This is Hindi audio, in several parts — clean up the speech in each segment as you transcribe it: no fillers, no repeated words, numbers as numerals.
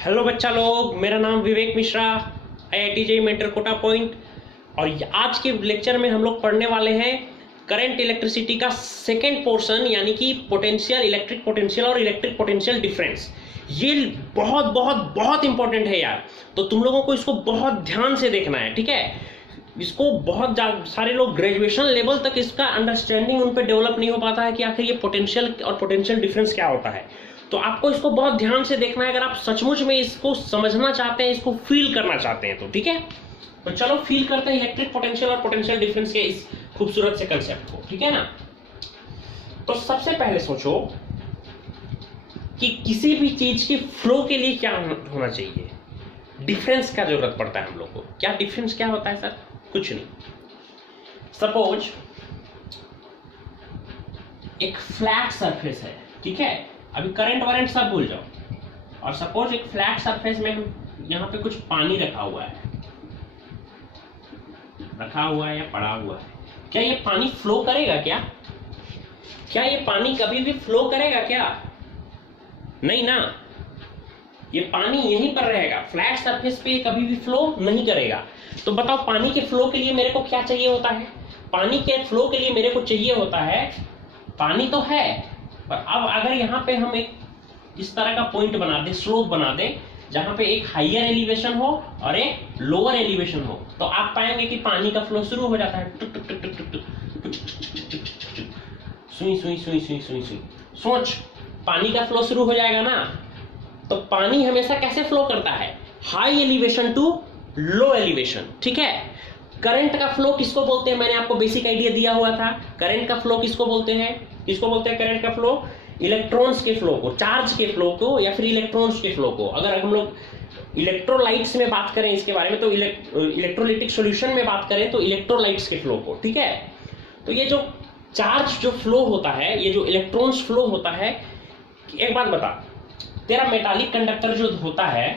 हेलो बच्चा लोग, मेरा नाम Vivek Mishra, IIT JEE mentor Kota point. और आज के लेक्चर में हम लोग पढ़ने वाले हैं करंट इलेक्ट्रिसिटी का सेकेंड पोर्शन, यानी कि पोटेंशियल, इलेक्ट्रिक पोटेंशियल और इलेक्ट्रिक पोटेंशियल डिफरेंस। ये बहुत बहुत बहुत इंपॉर्टेंट है यार, तो तुम लोगों को इसको बहुत ध्यान से देखना है, ठीक है। इसको बहुत सारे लोग ग्रेजुएशन लेवल तक इसका अंडरस्टैंडिंग उन पर डेवलप नहीं हो पाता है कि आखिर ये पोटेंशियल और पोटेंशियल डिफरेंस क्या होता है। तो आपको इसको बहुत ध्यान से देखना है अगर आप सचमुच में इसको समझना चाहते हैं, इसको फील करना चाहते हैं तो, ठीक है। तो चलो फील करते हैं इलेक्ट्रिक पोटेंशियल और पोटेंशियल डिफरेंस के इस खूबसूरत से कंसेप्ट को, ठीक है ना। तो सबसे पहले सोचो कि किसी भी चीज की फ्लो के लिए क्या होना चाहिए, डिफरेंस का जरूरत पड़ता है हम लोग को। क्या डिफरेंस क्या होता है सर? कुछ नहीं। सपोज एक फ्लैट सरफेस है, ठीक है। अभी करंट वरेंट सब भूल जाओ, और सपोज एक फ्लैट सरफेस में हम यहाँ पे कुछ पानी रखा हुआ है या पड़ा हुआ है। क्या ये पानी फ्लो करेगा? क्या ये पानी कभी भी फ्लो करेगा? क्या नहीं ना। ये पानी यहीं पर रहेगा, फ्लैट सरफेस पे कभी भी फ्लो नहीं करेगा। तो बताओ, पानी के फ्लो के लिए मेरे को क्या चाहिए होता है? पानी के फ्लो के लिए मेरे को चाहिए होता है, पानी तो है, पर अब अगर यहाँ पे हम एक इस तरह का पॉइंट बना दे, स्लोप बना दे, जहां पे एक हाइयर एलिवेशन हो और एक लोअर एलिवेशन हो, तो आप पाएंगे कि पानी का फ्लो शुरू हो जाता है। सुई सुई सुई सुई सुई सुई। सोच, पानी का फ्लो शुरू हो जाएगा ना। तो पानी हमेशा कैसे फ्लो करता है? High elevation to low elevation, ठीक है। करंट का फ्लो किसको बोलते हैं? मैंने आपको बेसिक आइडिया दिया हुआ था। करंट का फ्लो किसको बोलते हैं? करंट का फ्लो इलेक्ट्रॉन्स के फ्लो को, चार्ज के फ्लो को, या फिर इलेक्ट्रॉन्स के फ्लो को। अगर हम लोग इलेक्ट्रोलाइट्स में बात करें इसके बारे में, तो इलेक्ट्रोलिटिक सॉल्यूशन में बात करें तो इलेक्ट्रोलाइट्स के फ्लो को, ठीक है। तो ये जो चार्ज जो फ्लो होता है, ये जो इलेक्ट्रॉन्स फ्लो होता है, एक बात बता, तेरा मेटालिक कंडक्टर जो होता है,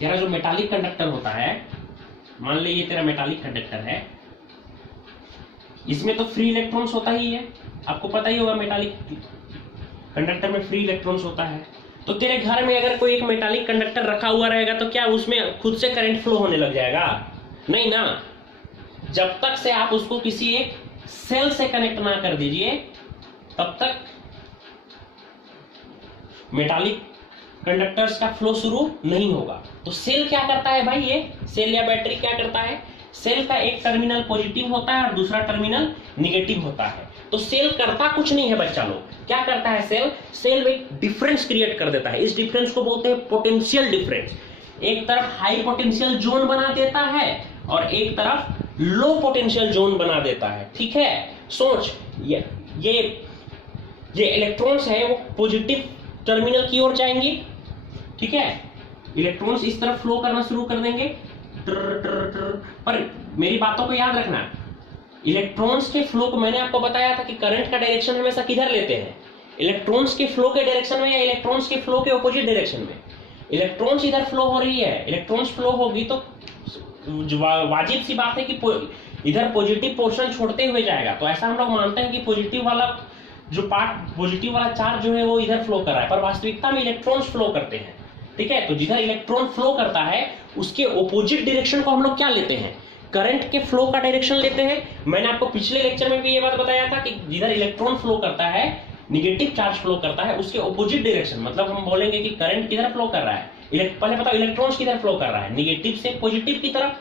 तेरा जो मेटालिक कंडक्टर होता है, मान ले ये तेरा मेटालिक कंडक्टर है, इसमें तो फ्री इलेक्ट्रॉन्स होता ही है। आपको पता ही होगा मेटालिक कंडक्टर में फ्री इलेक्ट्रॉन्स होता है। तो तेरे घर में अगर कोई एक मेटालिक कंडक्टर रखा हुआ रहेगा तो क्या उसमें खुद से करंट फ्लो होने लग जाएगा? नहीं ना। जब तक से आप उसको किसी एक सेल से कनेक्ट ना कर दीजिए, तब तक मेटालिक कंडक्टर्स का फ्लो शुरू नहीं होगा। तो सेल क्या करता है भाई? ये सेल या बैटरी क्या करता है? सेल का एक टर्मिनल पॉजिटिव होता है और दूसरा टर्मिनल निगेटिव होता है। तो सेल करता कुछ नहीं है बच्चा लोग। क्या करता है सेल एक डिफरेंस क्रिएट कर देता है। इस डिफरेंस को बोलते हैं पोटेंशियल डिफरेंस। एक तरफ हाई पोटेंशियल जोन बना देता है और एक तरफ लो पोटेंशियल जोन बना देता है, ठीक है। सोच, ये इलेक्ट्रॉन्स है वो पॉजिटिव टर्मिनल की ओर जाएंगे, ठीक है। इलेक्ट्रॉन्स इस तरफ फ्लो करना शुरू कर देंगे, पर मेरी बातों को याद रखना। इलेक्ट्रॉन्स के फ्लो को मैंने आपको बताया था कि करंट का डायरेक्शन हमेशा किधर लेते हैं? इलेक्ट्रॉन्स के फ्लो के डायरेक्शन में, या इलेक्ट्रॉन्स के फ्लो के ऑपोजिट डायरेक्शन में। इलेक्ट्रॉन्स इधर फ्लो हो रही है, इलेक्ट्रॉन्स फ्लो होगी तो वाजिब सी बात है कि इधर पॉजिटिव पोर्शन छोड़ते हुए जाएगा। तो ऐसा हम लोग मानते हैं कि पॉजिटिव वाला जो पार्ट, पॉजिटिव वाला चार्ज जो है वो इधर फ्लो कर रहा है, पर वास्तविकता में इलेक्ट्रॉन्स फ्लो करते हैं, ठीक है। तो जिधर इलेक्ट्रॉन फ्लो करता है उसके ऑपोजिट डायरेक्शन को हम लोग क्या लेते हैं? करंट के फ्लो का डायरेक्शन लेते हैं। मैंने आपको पिछले लेक्चर में भी ये बात बताया था कि जिधर इलेक्ट्रॉन फ्लो करता है, निगेटिव चार्ज फ्लो करता है, उसके ऑपोजिट डायरेक्शन, मतलब हम बोलेंगे कि करंट किधर फ्लो कर रहा है। पहले बताओ, इलेक्ट्रॉन्स किधर फ्लो कर रहा है? निगेटिव से पॉजिटिव की तरफ,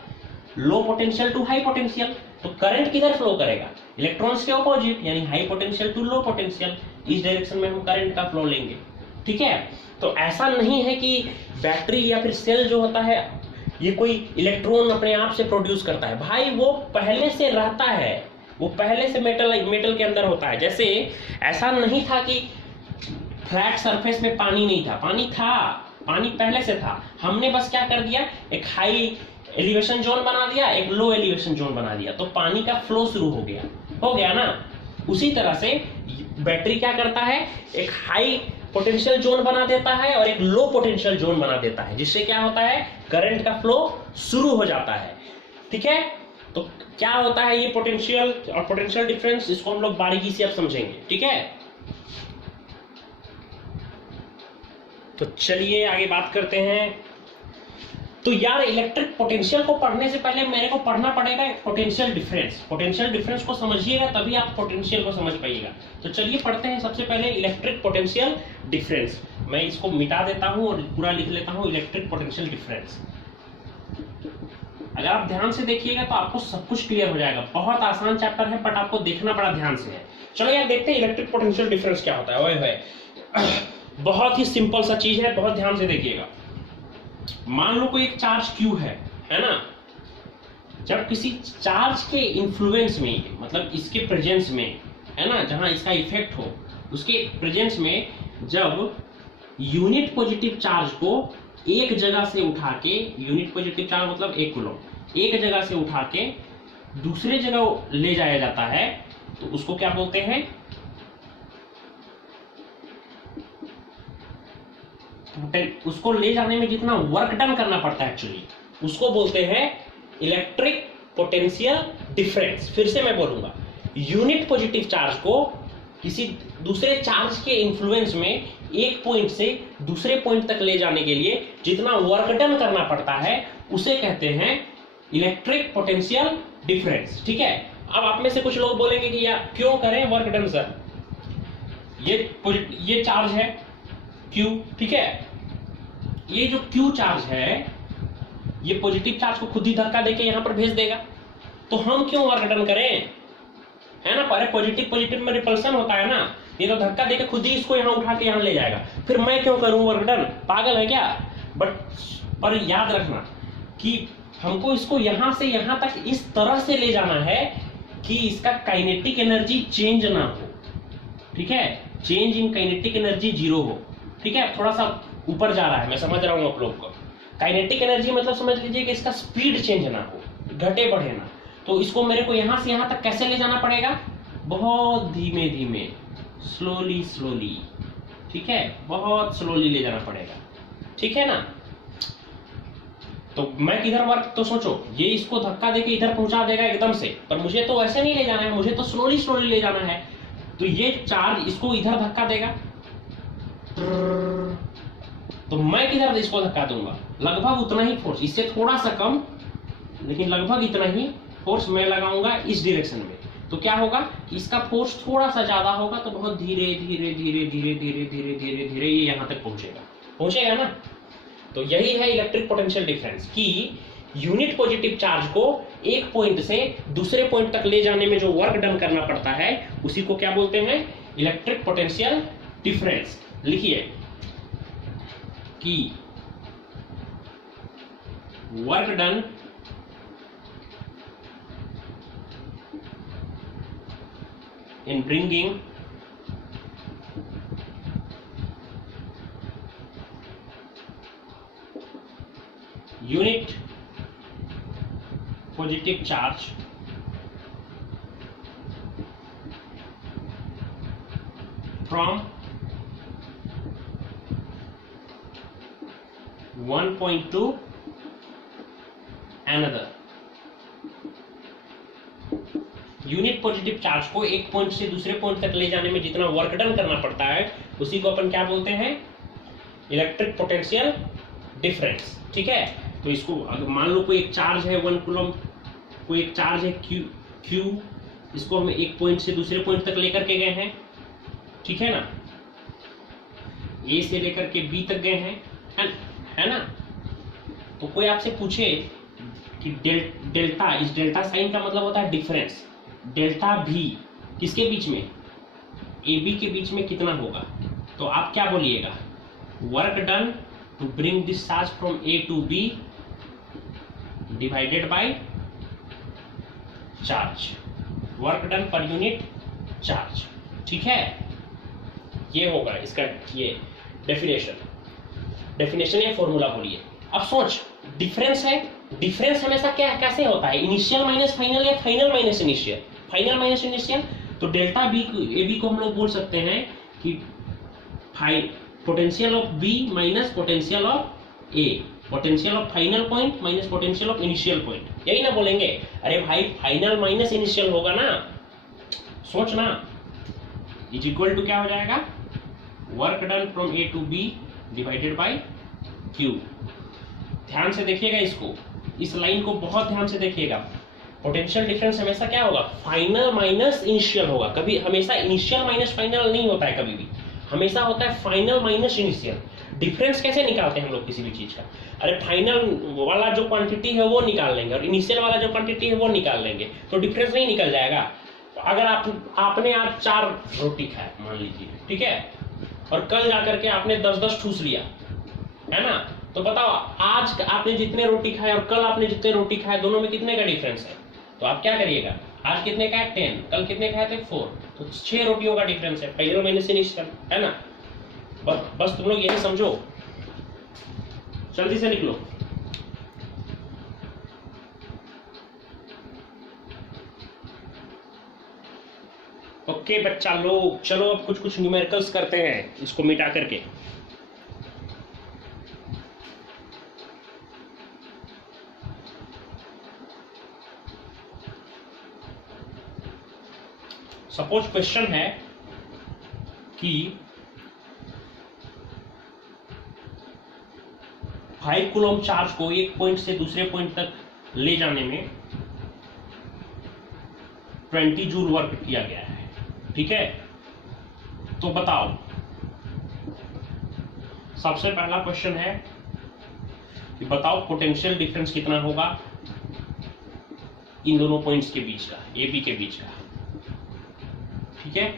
low potential to high potential. तो करंट किधर फ्लो करेगा? इलेक्ट्रॉन्स के ऑपोजिट, यानी high potential to low potential. इस डायरेक्शन में हम करंट का फ्लो लेंगे, ठीक है। तो ऐसा नहीं है कि बैटरी या फिर सेल जो होता है ये कोई इलेक्ट्रॉन अपने आप से प्रोड्यूस करता है। भाई वो पहले से रहता है, वो पहले से मेटल के अंदर होता है। जैसे ऐसा नहीं था कि फ्लैट सरफेस में पानी नहीं था, पानी था, पानी पहले से था। हमने बस क्या कर दिया, एक हाई एलिवेशन जोन बना दिया, एक लो एलिवेशन जोन बना दिया, तो पानी का फ्लो शुरू हो गया ना। उसी तरह से बैटरी क्या करता है, एक हाई पोटेंशियल जोन बना देता है और एक लो पोटेंशियल जोन बना देता है, जिससे क्या होता है, करंट का फ्लो शुरू हो जाता है, ठीक है। तो क्या होता है ये पोटेंशियल और पोटेंशियल डिफरेंस, इसको हम लोग बारीकी से अब समझेंगे, ठीक है। तो चलिए आगे बात करते हैं। तो यार इलेक्ट्रिक पोटेंशियल को पढ़ने से पहले मेरे को पढ़ना पड़ेगा पोटेंशियल डिफरेंस। पोटेंशियल डिफरेंस को समझिएगा तभी आप पोटेंशियल को समझ पाइएगा। तो चलिए पढ़ते हैं सबसे पहले इलेक्ट्रिक पोटेंशियल डिफरेंस। मैं इसको मिटा देता हूं और पूरा लिख लेता हूं इलेक्ट्रिक पोटेंशियल डिफरेंस। अगर आप ध्यान से देखिएगा तो आपको सब कुछ क्लियर हो जाएगा। बहुत आसान चैप्टर है बट आपको देखना बड़ा ध्यान से है। चलो यार देखते हैं इलेक्ट्रिक पोटेंशियल डिफरेंस क्या होता है। ओए बहुत ही सिंपल सा चीज है, बहुत ध्यान से देखिएगा। मान लो कोई एक चार्ज Q है ना। जब किसी चार्ज के इन्फ्लुएंस में, मतलब इसके प्रेजेंस में, है ना, जहां इसका इफेक्ट हो, उसके प्रेजेंस में जब यूनिट पॉजिटिव चार्ज को एक जगह से उठा के, यूनिट पॉजिटिव चार्ज मतलब 1 कूलम, एक जगह से उठा के दूसरे जगह ले जाया जाता है, तो उसको क्या बोलते हैं? उसको ले जाने में जितना वर्क डन करना पड़ता है एक्चुअली, उसको बोलते हैं इलेक्ट्रिक पोटेंशियल डिफरेंस। फिर से मैं बोलूंगा, यूनिट पॉजिटिव चार्ज को किसी दूसरे चार्ज के इन्फ्लुएंस में एक पॉइंट से दूसरे पॉइंट तक ले जाने के लिए जितना वर्क डन करना पड़ता है उसे कहते हैं इलेक्ट्रिक पोटेंशियल डिफरेंस। ठीक है। अब आप में से कुछ लोग बोलेंगे कि यार क्यों करें वर्क डन सर? ये चार्ज है Q, ठीक है। ये जो Q चार्ज है, ये पॉजिटिव चार्ज को खुद ही धक्का देके यहां पर भेज देगा, तो हम क्यों वर्क डन करें? है ना, पर पॉजिटिव पॉजिटिव में रिपल्सन होता है ना, ये तो धक्का देके खुद ही इसको यहां उठा के यहां ले जाएगा, फिर मैं क्यों करूं वर्क डन? पागल है क्या? पर याद रखना कि हमको इसको यहां से यहां तक इस तरह से ले जाना है कि इसका काइनेटिक एनर्जी चेंज ना हो। ठीक है, चेंज इन काइनेटिक एनर्जी 0 हो। ठीक है, थोड़ा सा ऊपर जा रहा है, मैं समझ रहा हूं आप लोग को। काइनेटिक एनर्जी मतलब समझ लीजिए कि इसका स्पीड चेंज ना हो, घटे बढ़े ना। तो इसको मेरे को यहां से यहां तक कैसे ले जाना पड़ेगा? बहुत धीमे धीमे, स्लोली स्लोली। ठीक है, बहुत स्लोली ले जाना पड़ेगा। ठीक है ना। तो मैं किधर वर्क, तो सोचो ये इसको धक्का देके इधर पहुंचा देगा एकदम से, पर मुझे तो वैसे नहीं ले जाना है, मुझे तो स्लोली स्लोली ले जाना है। तो ये चार्ज इसको इधर धक्का देगा, तो मैं किधर इसको धक्का दूंगा? लगभग उतना ही फोर्स, इससे थोड़ा सा कम, लेकिन लगभग इतना ही फोर्स मैं लगाऊंगा इस डायरेक्शन में। तो क्या होगा कि इसका फोर्स थोड़ा सा ज्यादा होगा, तो बहुत धीरे धीरे धीरे धीरे धीरे धीरे धीरे धीरे ये यहां तक पहुंचेगा ना। तो यही है इलेक्ट्रिक पोटेंशियल डिफरेंस कि यूनिट पॉजिटिव चार्ज को एक पॉइंट से दूसरे पॉइंट तक ले जाने में जो वर्क डन करना पड़ता है उसी को क्या बोलते हैं? Electric potential difference. लिखिए कि work done in bringing unit positive charge from one point to another। Unit positive charge को एक पॉइंट से दूसरे पॉइंट तक ले जाने में जितना वर्क डन करना पड़ता है उसी को अपन क्या बोलते हैं? Electric potential difference. ठीक है। तो इसको अगर मान लो कोई एक चार्ज है 1 कूलम, कोई एक चार्ज है Q, इसको हम एक पॉइंट से दूसरे पॉइंट तक लेकर के गए हैं। ठीक है ना, A से लेकर के B तक गए हैं, है ना। तो कोई आपसे पूछे कि डेल्टा, इस डेल्टा साइन का मतलब होता है डिफरेंस। डेल्टा भी किसके बीच में? AB के बीच में कितना होगा? तो आप क्या बोलिएगा? Work done to bring this charge from A to B divided by charge, work done per unit charge. ठीक है, ये होगा इसका ये डेफिनेशन या फॉर्मूला बोलिए। अब सोच, डिफरेंस है, डिफरेंस हमेशा क्या कैसे होता है? इनिशियल माइनस फाइनल या final minus initial? Final minus initial. तो डेल्टा बी ए बी को हम लोग बोल सकते हैं कि potential of B minus potential of A, potential of final point minus potential of initial point. यही ना बोलेंगे? अरे भाई फाइनल माइनस इनिशियल होगा ना, सोचना, इज इक्वल टू क्या हो जाएगा? Work done from A to B divided bye Q. ध्यान से देखिएगा इसको, इस लाइन को बहुत ध्यान से देखिएगा। पोटेंशियल डिफरेंस हमेशा क्या होगा, फाइनल माइनस इनिशियल होगा। कभी हमेशा इनिशियल माइनस फाइनल नहीं होता है, कभी भी हमेशा होता है फाइनल माइनस इनिशियल। डिफरेंस कैसे निकालते हैं हम लोग किसी भी चीज का, अरे फाइनल वाला जो क्वांटिटी है वो निकाल लेंगे और इनिशियल वाला जो क्वांटिटी है वो निकाल लेंगे, तो डिफरेंस नहीं निकल जाएगा। तो अगर आपने आज 4 रोटी खाए मान लीजिए, ठीक है, और कल जाकर के आपने 10-10 ठूस लिया, है ना, तो बताओ आज आपने जितने रोटी खाए और कल आपने जितने रोटी खाए दोनों में कितने का डिफरेंस है। तो आप क्या करिएगा, आज कितने का है 10, कल कितने खाए थे 4, तो 6 रोटियों का डिफरेंस है, फाइनल माइनस इनिशियल, है ना। बस तुम लोग यही समझो, जल्दी से निकलो। ओके बच्चा लोग, चलो अब कुछ न्यूमेरिकल्स करते हैं इसको मिटा करके। सपोज क्वेश्चन है कि 5 कूलम चार्ज को एक पॉइंट से दूसरे पॉइंट तक ले जाने में 20 जूल वर्क किया गया है, ठीक है। तो बताओ, सबसे पहला क्वेश्चन है कि बताओ पोटेंशियल डिफरेंस कितना होगा इन दोनों पॉइंट्स के बीच का, ए बी के बीच का, ठीक है।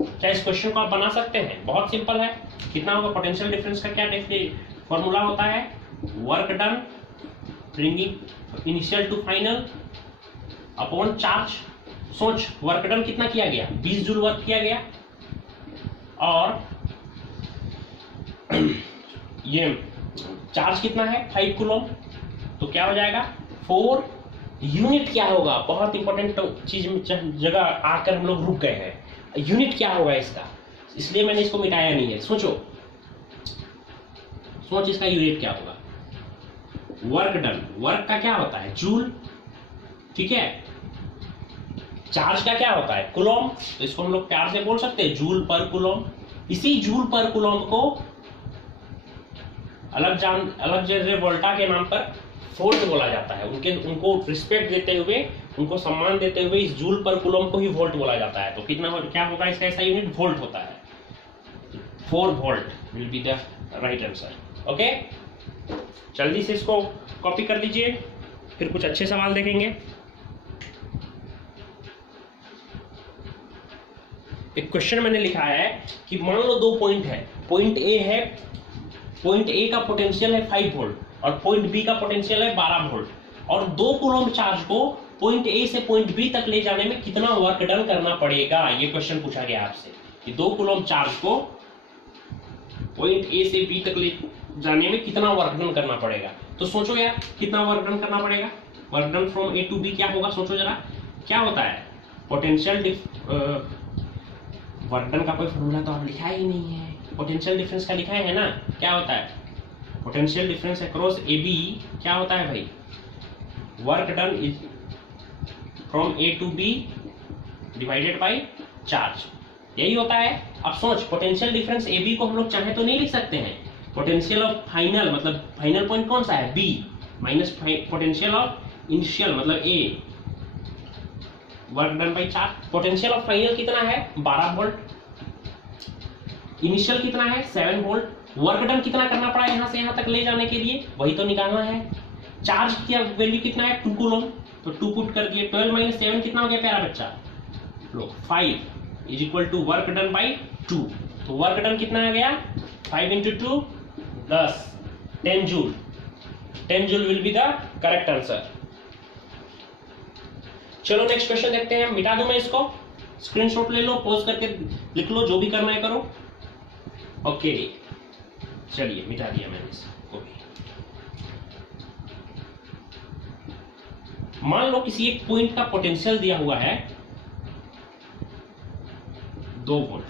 क्या इस क्वेश्चन को आप बना सकते हैं, बहुत सिंपल है। कितना होगा पोटेंशियल डिफरेंस का, क्या फॉर्मूला होता है, work done bringing initial to final upon charge. सोच, वर्क डन कितना किया गया, 20 जूल वर्क किया गया, और ये चार्ज कितना है 5 कूलम, तो क्या हो जाएगा 4 यूनिट। क्या होगा, बहुत इंपॉर्टेंट चीज जगह आकर हम लोग रुक गए हैं, यूनिट क्या होगा इसका, इसलिए मैंने इसको मिटाया नहीं है। सोच इसका यूनिट क्या होगा, वर्क डन, वर्क का क्या होता है जूल, ठीक है। चार्ज का क्या होता है कूलम, तो इसको हम लोग प्यार से बोल सकते हैं जूल पर कूलम। इसी जूल पर कूलम को अलग जगह वोल्टा के नाम पर वोल्ट बोला जाता है। उनको रिस्पेक्ट देते हुए, उनको सम्मान देते हुए इस जूल पर कूलम को ही वोल्ट बोला जाता है। तो कितना क्या होगा इसका, ऐसा यूनिट वोल्ट होता है। 4 volt will be the right answer. Okay, जल्दी से इसको कॉपी कर लीजिए, फिर कुछ अच्छे सवाल देखेंगे। एक क्वेश्चन मैंने लिखा है कि मान लो 2 पॉइंट है, पॉइंट ए है, पॉइंट ए का पोटेंशियल है 5 वोल्ट और पॉइंट बी का पोटेंशियल है 12 वोल्ट, और 2 कूलम चार्ज को पॉइंट ए से पॉइंट बी तक ले जाने में कितना वर्क डन करना पड़ेगा। ये क्वेश्चन पूछा गया आपसे कि 2 कूलम चार्ज को पॉइंट ए से बी तक ले जाने में कितना वर्क डन करना पड़ेगा। तो सोचो यार, कितना वर्क डन करना पड़ेगा, work done from A to B क्या होगा, सोचो जरा क्या होता है। पोटेंशियल वर्क डन का कोई फॉर्मूला तो आप लिखा ही नहीं है, पोटेंशियल डिफरेंस का लिखा है ना, क्या होता है potential difference across A B, क्या होता है भाई, work done is from A to B divided by charge, यही होता है। अब सोच, पोटेंशियल डिफरेंस ए बी को हम लोग चाहे तो नहीं लिख सकते हैं, पोटेंशियल ऑफ फाइनल मतलब फाइनल पॉइंट कौन सा है B, minus potential of initial मतलब A, work done by charge. Potential of final कितना है 12 वोल्ट, इनिशियल कितना है 7 वोल्ट, वर्क डन कितना करना पड़ा यहां से यहां तक ले जाने के लिए, वही तो निकालना है। चार्ज की वैल्यू कितना है 2 कूलम, तो 2 पुट कर दिए, 12 माइनस 7 कितना हो गया प्यारा बच्चा, लो 5 is equal to work done by 2। तो वर्क डन कितना आ गया 5 into 2 10, 10 joule, 10 joule will be the correct answer. चलो नेक्स्ट क्वेश्चन देखते हैं, मिटा दूं मैं इसको, स्क्रीनशॉट ले लो, पॉज करके लिख लो, जो भी करना है करो। ओके चलिए मिटा दिया मैंने इसको भी। मान लो किसी एक पॉइंट का पोटेंशियल दिया हुआ है 2 वोल्ट,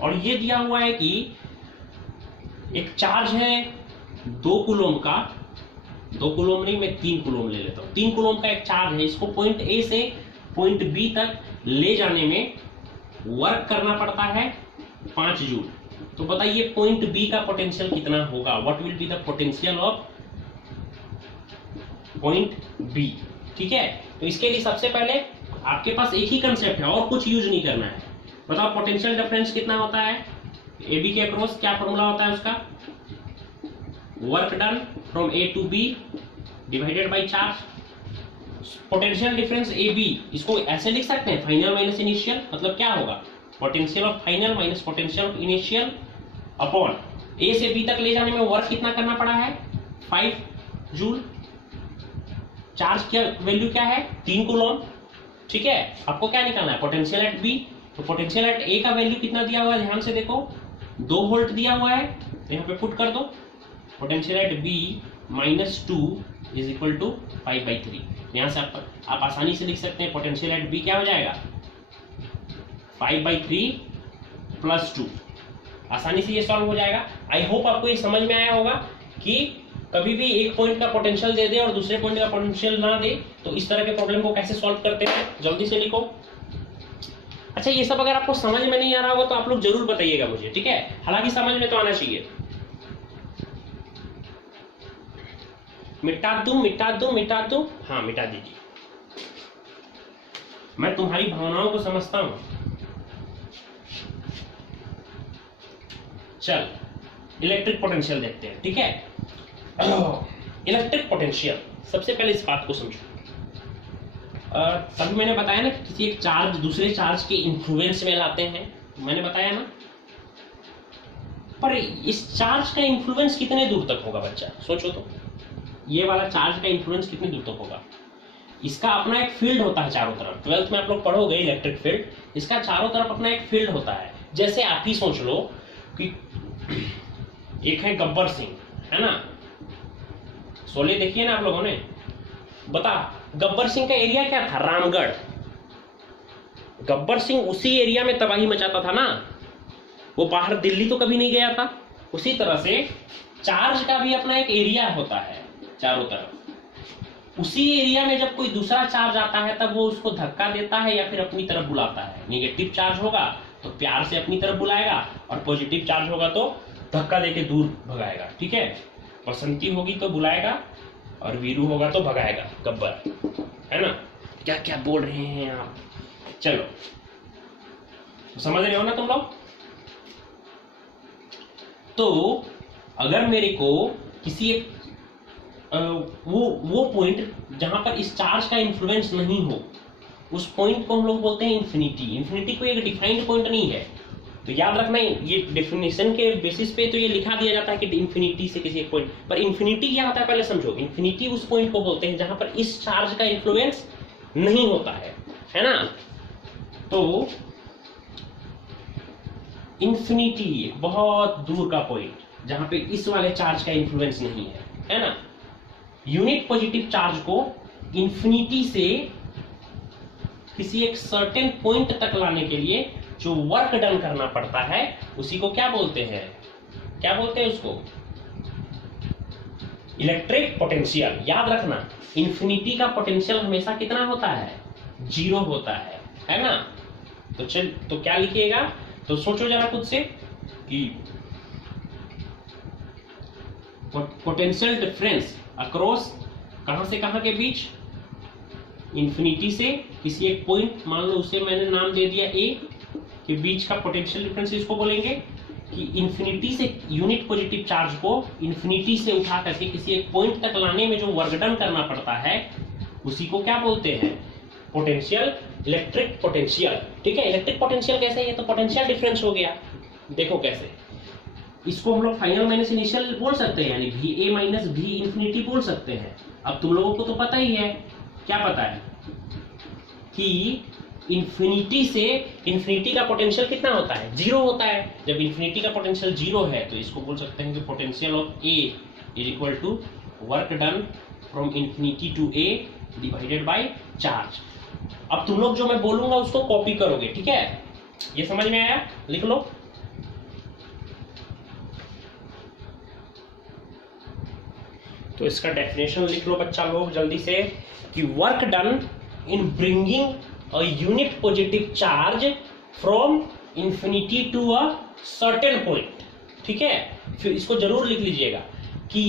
और ये दिया हुआ है कि एक चार्ज है 2 कूलम का, 2 कूलम नहीं मैं 3 कूलम ले लेता हूं, 3 कूलम का एक चार्ज है, इसको पॉइंट ए से पॉइंट बी तक ले जाने में वर्क करना पड़ता है 5 जूल। तो बताइए पॉइंट बी का पोटेंशियल कितना होगा, what will be the potential of point B. ठीक है, तो इसके लिए सबसे पहले आपके पास एक ही कंसेप्ट है और कुछ यूज नहीं करना है। बताओ पोटेंशियल डिफरेंस कितना होता है ए बी के अक्रॉस, क्या फॉर्मूला होता है उसका, work done from A to B divided by charge. Potential difference A B, इसको ऐसे लिख सकते हैं फाइनल माइनस इनिशियल, मतलब क्या होगा potential of final minus potential of initial upon A से बी तक ले जाने में वर्क कितना करना पड़ा है 5 जूल। चार्ज की वैल्यू क्या है 3 कूलॉम। ठीक है, आपको क्या निकालना है पोटेंशियल एट बी, तो पोटेंशियल एट ए का वैल्यू कितना दिया हुआ है, ध्यान से देखो 2 वोल्ट दिया हुआ है, तो यहाँ पे पुट कर दो potential at B -2 is equal to 5/3। यहाँ से आप आसानी से लिख सकते हैं पोटेंशियल एट बी क्या हो जाएगा 5/3 + 2, आसानी से ये सॉल्व हो जाएगा। आई होप आपको ये समझ में आया होगा कि कभी भी एक पॉइंट का पोटेंशियल दे दे और दूसरे पॉइंट का पोटेंशियल ना दे तो इस तरह के प्रॉब्लम को कैसे सॉल्व करते हैं, जल्दी से लिखो। अच्छा, ये सब अगर आपको समझ में नहीं आ रहा होगा तो आप लोग जरूर बताइएगा मुझे, ठीक है, हालांकि समझ में तो आना चाहिए। मिटा दूं, हाँ मिटा दीजिए, मैं तुम्हारी भावनाओं को समझता हूं। चल इलेक्ट्रिक पोटेंशियल देखते हैं, ठीक है। इलेक्ट्रिक पोटेंशियल, सबसे पहले इस बात को समझो। तभी मैंने बताया ना कि किसी एक चार्ज दूसरे चार्ज के इन्फ्लुएंस में लाते हैं, मैंने बताया ना। पर इस चार्ज का इन्फ्लुएंस कितने दूर तक होगा बच्चा, सोचो तो। ये वाला चार्ज का इन्फ्लुएंस कितने दूर तक होगा, इसका अपना एक फील्ड होता है चारों तरफ। 12th में आप लोग पढ़ोगे इलेक्ट्रिक फील्ड, इसका चारों तरफ अपना एक फील्ड होता है। जैसे आप ही सोच लो कि एक है गब्बर सिंह, है ना, शोले देखिए ना आप लोगों ने, बता गब्बर सिंह का एरिया क्या था, रामगढ़। गब्बर सिंह उसी एरिया में तबाही मचाता था ना, वो बाहर दिल्ली तो कभी नहीं गया था। उसी तरह से चार्ज का भी अपना एक एरिया होता है चारों तरफ। उसी एरिया में जब कोई दूसरा चार्ज आता है तब वो उसको धक्का देता है या फिर अपनी तरफ बुलाता है। नेगेटिव चार्ज होगा तो प्यार से अपनी तरफ बुलाएगा और पॉजिटिव चार्ज होगा तो धक्का देके दूर भगाएगा, ठीक है। बसंती होगी तो बुलाएगा और वीरू होगा तो भगाएगा, गब्बर, है ना। क्या क्या बोल रहे हैं आप, चलो समझ रहे हो ना तुम लोग। तो अगर मेरे को किसी एक वो पॉइंट जहां पर इस चार्ज का इन्फ्लुएंस नहीं हो, उस पॉइंट को हम लोग बोलते हैं इंफिनिटी। इंफिनिटी कोई एक डिफाइंड पॉइंट नहीं है, तो याद रखना ये डेफिनेशन के बेसिस पे तो ये लिखा दिया जाता है कि इंफिनिटी से किसी एक पॉइंट पर। इंफिनिटी क्या होता है पहले समझो। इंफिनिटी उस पॉइंट को बोलते हैं जहां पर इस चार्ज का इन्फ्लुएंस नहीं होता है ना। तो इंफिनिटी एक बहुत दूर का पॉइंट जहां पे इस वाले चार्ज का इन्फ्लुएंस नहीं है ना। यूनिट पॉजिटिव चार्ज को इंफिनिटी से किसी एक सर्टेन पॉइंट तक लाने के लिए जो वर्क डन करना पड़ता है उसी को क्या बोलते हैं, क्या बोलते हैं उसको, इलेक्ट्रिक पोटेंशियल। याद रखना इंफिनिटी का पोटेंशियल हमेशा कितना होता है, 0 होता है ना। तो चल तो क्या लिखिएगा, तो सोचो जरा खुद से कि पोटेंशियल डिफरेंस अक्रॉस कहां से कहां के बीच, इंफिनिटी से किसी एक पॉइंट, मान लो उसे मैंने नाम दे दिया ए, के बीच का पोटेंशियल डिफरेंस इसको बोलेंगे कि इंफिनिटी से यूनिट पॉजिटिव चार्ज को इंफिनिटी से उठा करके किसी एक पॉइंट तक लाने में जो वर्क डन करना पड़ता है उसी को क्या बोलते हैं, पोटेंशियल, इलेक्ट्रिक पोटेंशियल। ठीक है, इलेक्ट्रिक पोटेंशियल कैसे, ये तो पोटेंशियल डिफरेंस हो गया। देखो कैसे, इसको हम लोग फाइनल माइनस इनिशियल बोल सकते हैं, यानी V A minus we infinity बोल सकते हैं। अब तुम लोगों को तो पता ही है, क्या पता है कि इंफिनिटी से इंफिनिटी का पोटेंशियल कितना होता है, 0 होता है। जब इंफिनिटी का पोटेंशियल 0 है तो इसको बोल सकते हैं कि potential of A is equal to work done from infinity to A divided by charge. अब तुम लोग जो मैं बोलूंगा उसको कॉपी करोगे, ठीक है, ये समझ में आया, लिख लो। तो इसका डेफिनेशन लिख लो बच्चा लोग जल्दी से, कि work done in bringing a unit positive charge from infinity to a certain point, ठीक है। फिर इसको जरूर लिख लीजिएगा कि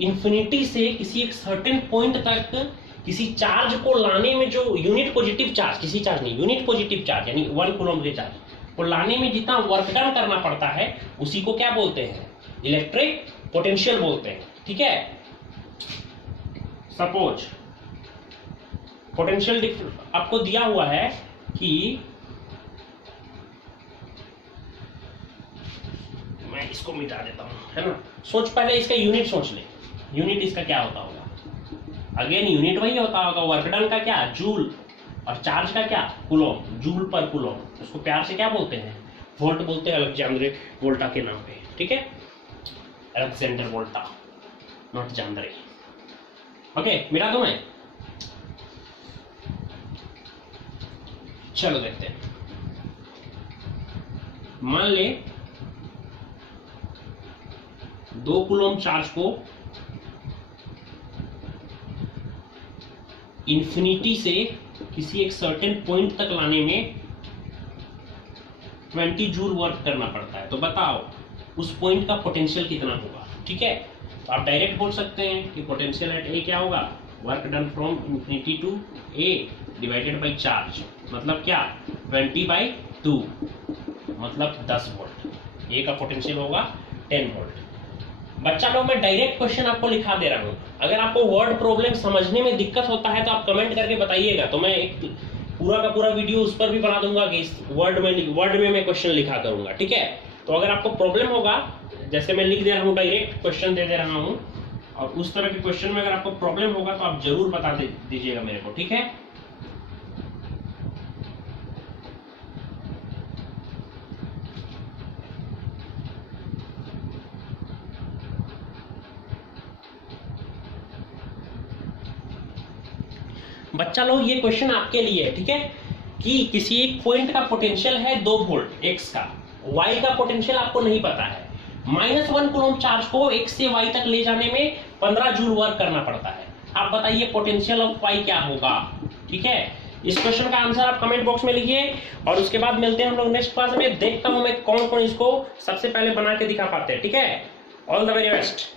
इंफिनिटी से किसी एक सर्टेन पॉइंट तक किसी चार्ज को लाने में जो यूनिट पॉजिटिव चार्ज, किसी चार्ज नहीं, यूनिट पॉजिटिव चार्ज यानी 1 कूलम्ब के चार्ज को लाने में जितना वर्क डन करना पड़ता है उसी को क्या बोलते हैं, इलेक्ट्रिक पोटेंशियल बोलते हैं, ठीक है। सपोज पोटेंशियल आपको दिया हुआ है कि मैं इसको मिटा देता हूं, है ना। सोच पहले इसका यूनिट सोच ले, यूनिट इसका क्या होता होगा, अगेन यूनिट वही होता होगा, वर्क डन का क्या, जूल, और चार्ज का क्या, कूलम्ब, जूल पर कूलम्ब। उसको प्यार से क्या बोलते हैं, वोल्ट बोलते हैं, अलेक्जेंड्रे वोल्टा के नाम पे, ठीक है, अलेक्जेंडर वोल्टा, नॉट जैंद्रे। ओके, मिटा दूं मैं, चलो देखते हैं। मान ले 2 कूलम्ब चार्ज को इंफिनिटी से किसी एक सर्टेन पॉइंट तक लाने में 20 जूल वर्क करना पड़ता है, तो बताओ उस पॉइंट का पोटेंशियल कितना होगा, ठीक है। तो आप डायरेक्ट बोल सकते हैं कि पोटेंशियल एट ए क्या होगा, work done from infinity to A divided by charge, मतलब क्या 20/2, मतलब 10 वोल्ट। ए का पोटेंशियल होगा 10 वोल्ट। बच्चा लोग मैं डायरेक्ट क्वेश्चन आपको लिखा दे रहा हूं, अगर आपको वर्ड प्रॉब्लम समझने में दिक्कत होता है तो आप कमेंट करके बताइएगा, तो मैं एक पूरा का पूरा वीडियो उस पर भी बना दूंगा कि इस वर्ड में मैं क्वेश्चन लिखा करूंगा, ठीक है। तो अगर आपको प्रॉब्लम होगा, जैसे मैं लिख दे रहा हूँ, डायरेक्ट क्वेश्चन दे रहा हूँ, और उस तरह के क्वेश्चन में अगर आपको प्रॉब्लम होगा तो आप जरूर बता दीजिएगा मेरे को, ठीक है। बच्चा लोग ये क्वेश्चन आपके लिए है, ठीक है, कि किसी एक पॉइंट का पोटेंशियल है 2 वोल्ट एक्स का, वाई का पोटेंशियल आपको नहीं पता है, -1 कूलम्ब चार्ज को x से y तक ले जाने में 15 जूल वर्क करना पड़ता है। आप बताइए पोटेंशियल ऑफ y क्या होगा, ठीक है। इस क्वेश्चन का आंसर आप कमेंट बॉक्स में लिखिए, और उसके बाद मिलते हैं हम लोग नेक्स्ट क्लास में। देखता हूं मैं कौन कौन इसको सबसे पहले बना के दिखा पाते हैं, ठीक है। All the very best.